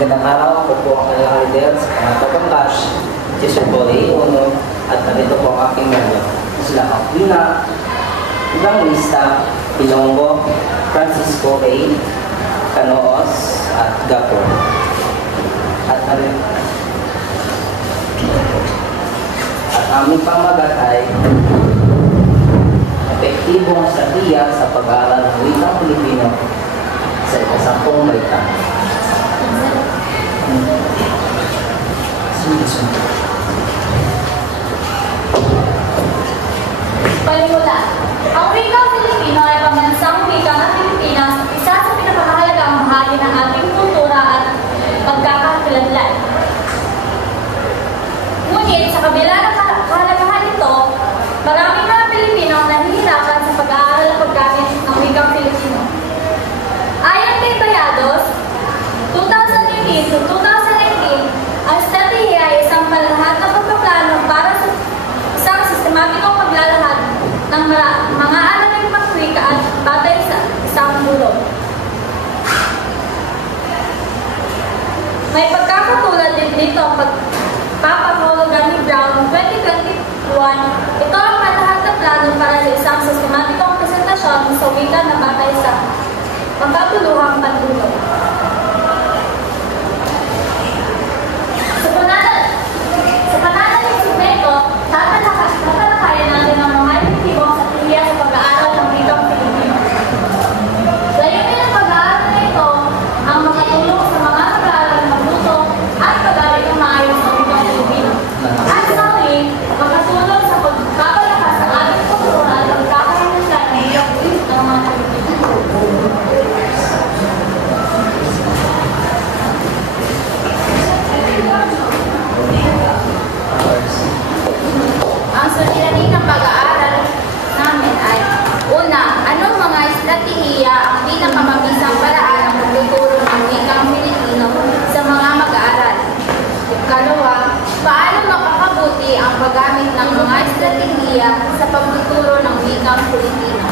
Gandang araw, ako po ang kanilang leader sa pangatapang batch, si Sir Boy Uno, at narito po ang aking member. Sila Aquina, Evangelista, Pilongo, Francisco A, Canoos, at Gapo. At aming pamagat ay epektibong strategiya sa pag-aaral ng wikang Pilipino sa ikasampung baita. Palimutan. Ang wikang Pilipino ay pambansang wika ng Pilipinas, isa sa pinakamahalagang bahagi ng ating kultura at pagkakakilanlan. Ngunit sa kabila ng kahalagahan nito, maraming mga Pilipino ang nahihirapan sa pag-aaral at paggamit ng wikang Pilipino. Ayon kay Bayados, 2018 to 2019, ang strategiya ay isang palahad na pagpaplano para sa isang sistematikong paglalahad ng mga alaming pangwika at batay sa isang bulog. May pagkakatulad din dito ang pagpapahulugan ni Brown 2021. Ito ang palahad na plano para sa isang sistematikong presentasyon sa wika na batay sa magkatuluhang panlulog. Sa pananalig nito, tatalakayan natin ang mga epektibong strategiya sa pag-aaral ng wikang Pilipino. Layunin ng pag-aaral na ito ang makatulong sa mga mag-aaral ng magluto at pag-aaral ng maayos ng wikang Pilipino. At sa huli, makatulong sa pagpapalakas ng ating kultura at pagkakaroon ng wikang Pilipino ng mga Pilipino. Ang suliranin ng pag-aaral namin ay, una, anong mga estratehiya ang pinakamabisang paraan ng pagtuturo ng wikang Pilipino sa mga mag-aaral? Ikalawa, paano makakabuti ang paggamit ng mga estratehiya sa pagtuturo ng wikang Pilipino?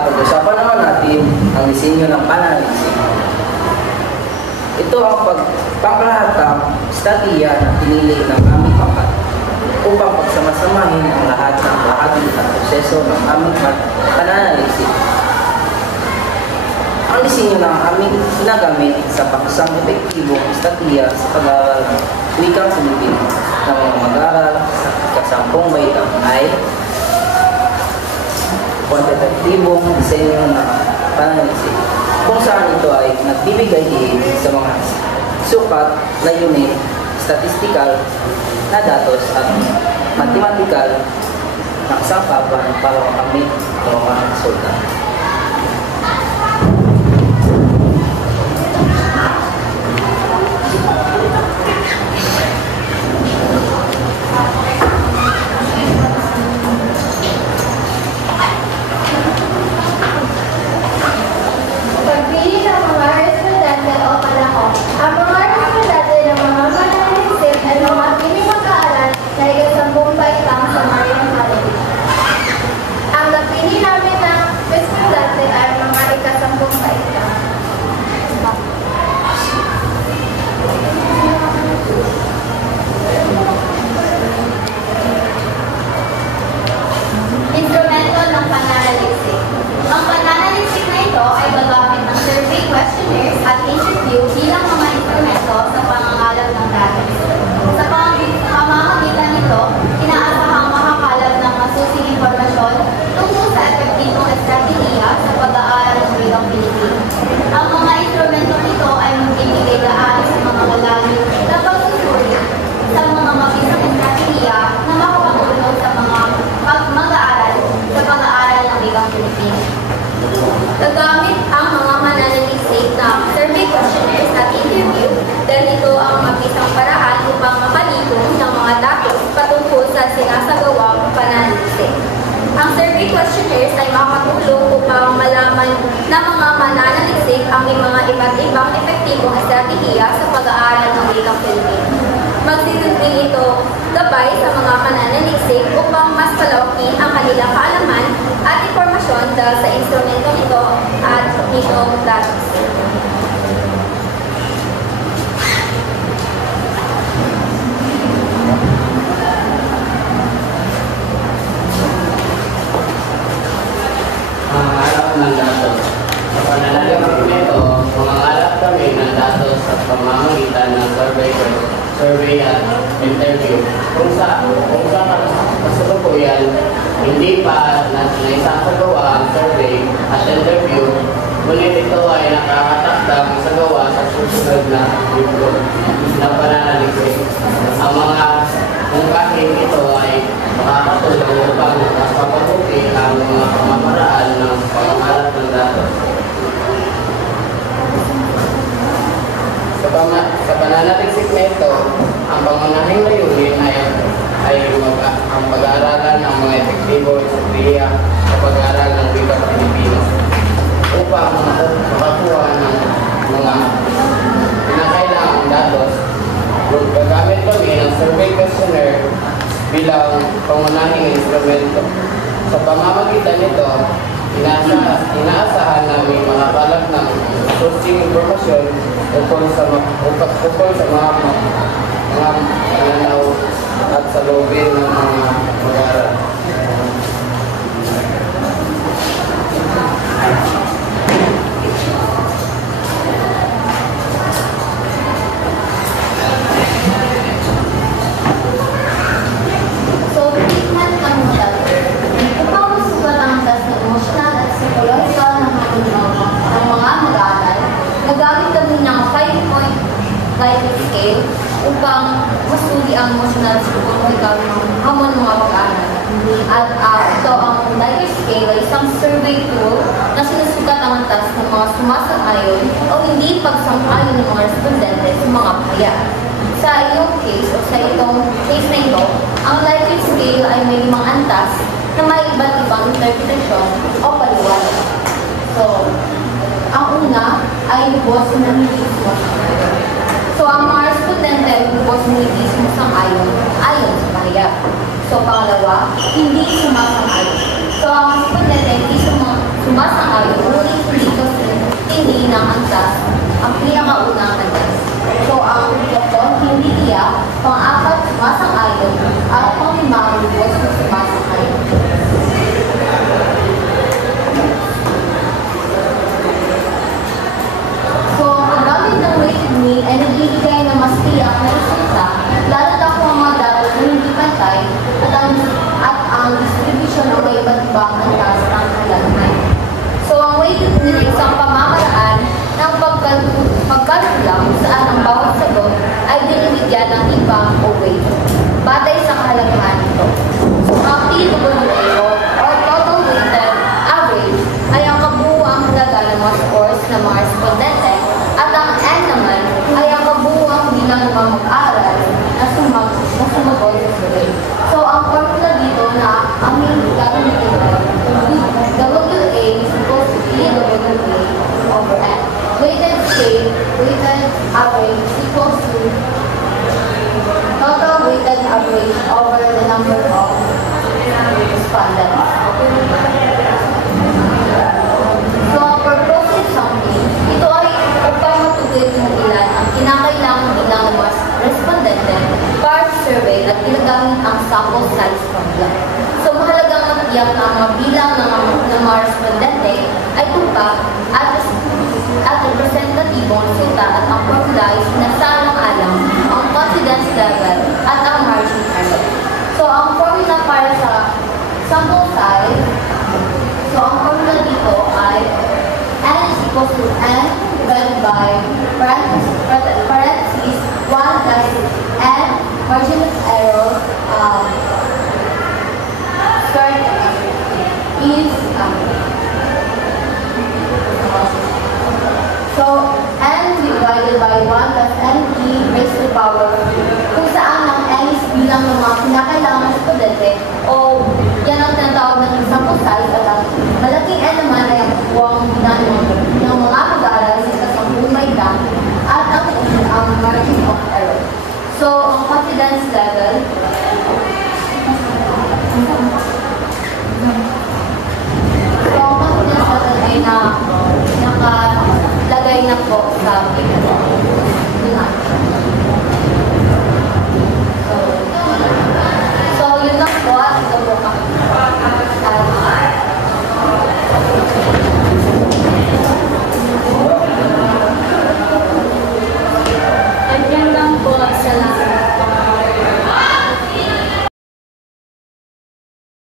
Pag-usapan naman natin ang disenyo ng pananaliksik. Ito ang pangkalahatang strategiya na pinili ng aming pangkat upang pagsamasamahin ang lahat ng bahagi at proseso ng aming pananaliksik. Ang disenyo ng aming ginagamit sa paksang epektibong strategiya sa pag-aaral ng wikang Pilipino ng mga mag-aaral sa ikasampung baita ay kwantitatiibong disenyo ng pananaliksik, kung saan ito ay nagbibigay diin sa mga sukat, layunin, statistikal na datos at matematikal na kasangkapan para makamit ang mga resulta. Pagpili ng mga respondente o panahon. Ang mga respondente ng mga mananaliksik ay mga piling mag-aaral na ikasampung baitang sa Marian College. Ang napili namin na respondente ay mga ikasampung baitang. Instrumento ng pananaliksik. Ang pananaliksik na ito ay gagamit ng survey questionnaires at interview bilang mga instrumento sa pangangalat ng data. Sa pamamagitan nito, inaasahang makakalap ng masusing impormasyon tungkol sa epektibong estratehiya sa pag-aaral ng wikang Pilipino. Ang mga instrumento nito ay magbibigay daan sa mga malalim na pagsusuri sa mga mabisang estratehiya na makakatulong sa mga mag-aaral sa pag-aaral ng wikang Pilipino. Gagamit ang mga mananaliksik na survey questionnaires at interview dahil ito ang mabisang paraan upang makalikom ng mga datos patungkol sa sinasagawang pananaliksik. Ang survey questionnaires ay makakatulong upang malaman ng mga mananaliksik ang mga iba't ibang epektibong estratehiya sa pag-aaral ng wikang Pilipino. magsisilbing ito gabay sa mga mananaliksik upang mas palawakin ang kanilang kaalaman at impormasyon dahil sa instrumentong ito at nitong datos. Mangangalap ng datos. Sa pananaliksik nito, mangangalap kami ng datos sa pamamagitan ng survey at interview. Kung sa kasalukuyan, hindi pa naisasagawa ang survey at interview, ngunit ito ay nakakatakdang isagawa sa susunod na libro na pananaliksik. Ang mga mungkahing ito ay makakatulong upang mapapabuti ang mga pamamaraan ng pangangalap ng datos. Sa pananaliksik na ito, ang pangunahing layunin ay ang pag-aaralan ng mga epektibo at strategiya sa pag-aaral ng wikang Pilipino upang makakuha ng mga pinakailangang datos. Gagamit kami ng survey questionnaire bilang pangunahing instrumento. Sa pamamagitan nito, inaasahan namin makakalap ng sourcing informasyon ukol sa mga pananaw at sa lobby ng mga mag-aaral. So, treatment ng modal. Upang masugat ang test ng emotional at psychological ng mga mag-aaral, nagamit kami ng 5-point life scale upang masuli ang emotional at psychological ng hamon mga mag-aaral. At ito ang life scale ay isang survey tool na sinusukat ang test ng mga sumasang-ayon o hindi pagsang-ayon ng mga respondente sa mga pahayag. Sa iyong case o sa itong case na ito, ang Likert scale ay may 5 antas na may iba't ibang interpretasyon o paliwanag. So, ang una ay lubos na hindi sumasang-ayon. So, ang mga respondente ay lubos na hindi sumasang-ayon ayon sa pahayag. So, pangalawa, hindi sumasang-ayon. So, ang respondente ay hindi sumasang-ayon, ngunit hindi kasi hindi ng antas ang pinakaunang antas. So, ang ito, hindi tiyak, pang-apat, sumasang-ayon, at pang-lima, lubos na sumasang-ayon. So, ang paggamit ng weighted mean ay nagbibigay ng mas tiyak na resulta, lalo na kung ang mga datos ay hindi pantay at ang distribution ng may iba't ibang antas ng kailangan. So, ang weighted mean ay isang pamamaraan ng pagkalkula kung saan ang bawat sagot ay dinibigyan ng ibang o weight batay sa kahalagahan nito. So, ang TWA or total weighted average ay ang kabuuang halaga ng mga scores ng mga respondente at ang N naman ay ang kabuuang bilang ng mga mag-aaral na sumagot sa survey. So, ang formula dito na aming gagamitin ay WA is equal to TWA over N. Weighted scale, weighted average equals to total weighted average over the number of respondents. So, ang purposive sampling, ito ay upang matukoy kung ilan ang kinakailangan bilang ng mga respondente para sa survey at ginagamit ang sample size formula. So, mahalagang matiyak na ang mga bilang ng mga respondente ay tumpak at representatibong resulta at ang formula ay sinasalang-alang ang confidence level at ang margin error. So, ang formula para sa sample size, so ang formula dito ay N is equals to N divided by parentheses 1 plus N margin of error squared is so N divided by 1 plus NT raised to the power kung saan ang N is bilang ng mga kinakailangan sa studente o yan ang tinatawag ng sample size at ang malaking N naman ay ang buwang bilang ng mga mag-aaral sa isang may lang at ang margin of error. So So, ang confidence level